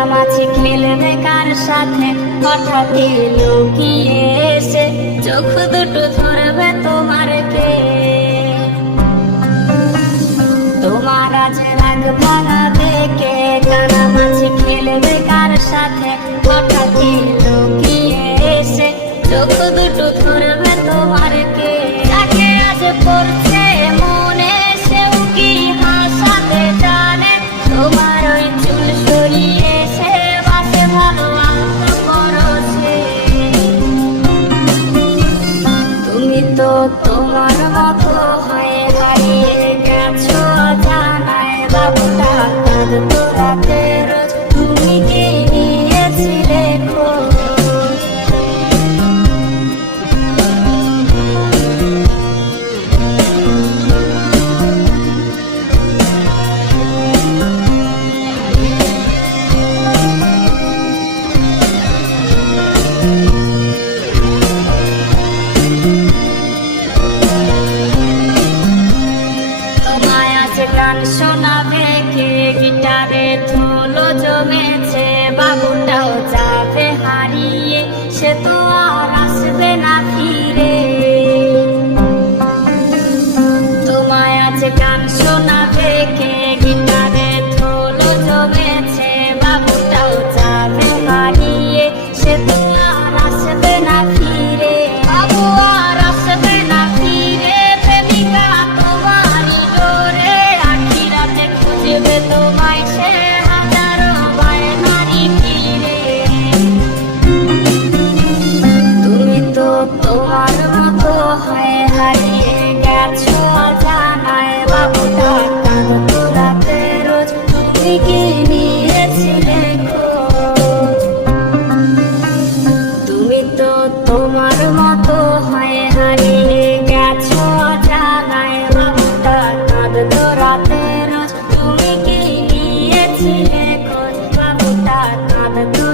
কানামাছি খেলবে কার সাথে, হঠাৎ লুকিয়ে এসে চোখ দুটো ধরবে তোমার কে। তোমার আজ রাগ ভাঙাবে কে, কানামাছি খেলবে কার সাথে, হঠাৎ লুকিয়ে এসে চোখ দুটো ধরবে তোমার কে। তাকে আজ পড়ছে মনে, সেও কি হাসাতে জানে, তোমার ওই চুল সরিয়ে সে বাসে ভালো আনন্দ করছে। তুমি তো তোমার মতো হয়ে হারিয়ে গেছো জানায়, বাবুটা কাঁদতো রাতে রোজ, তুমি কি নিয়েছিলে খোঁজ। গান শোনাবে কে, গিটারে ধুলো জমেছে, বাবুটাও যাবে হারিয়ে, সে তো আর আসবে না ফিরে। তোমায় আজ গান শোনাবে কে, গিটারে ধুলো জমেছে, বাবুটাও যাবে হারিয়ে, সে তো আর আসবে না ফিরে। বাবু আর আসবে না ফিরে, প্রেমিকা তোমারই ডোরে, খুঁজবে তোমায় সে হাজারো বায়নারি ফিরে। তুমি তো তোমার মতো হয়ে হারিয়ে গেছো জানায়, বাবুটা কাঁদতো রাতে রোজ, তুমি কি নিয়েছিলে খোঁজ। তুমি তো তোমার মতো হয়ে হারিয়ে গেছো জানায়, বাবুটা কাঁদতো রাতে রোজ, তুমি কি নিয়েছিলে খোঁজ, বাবুটা কাঁদতো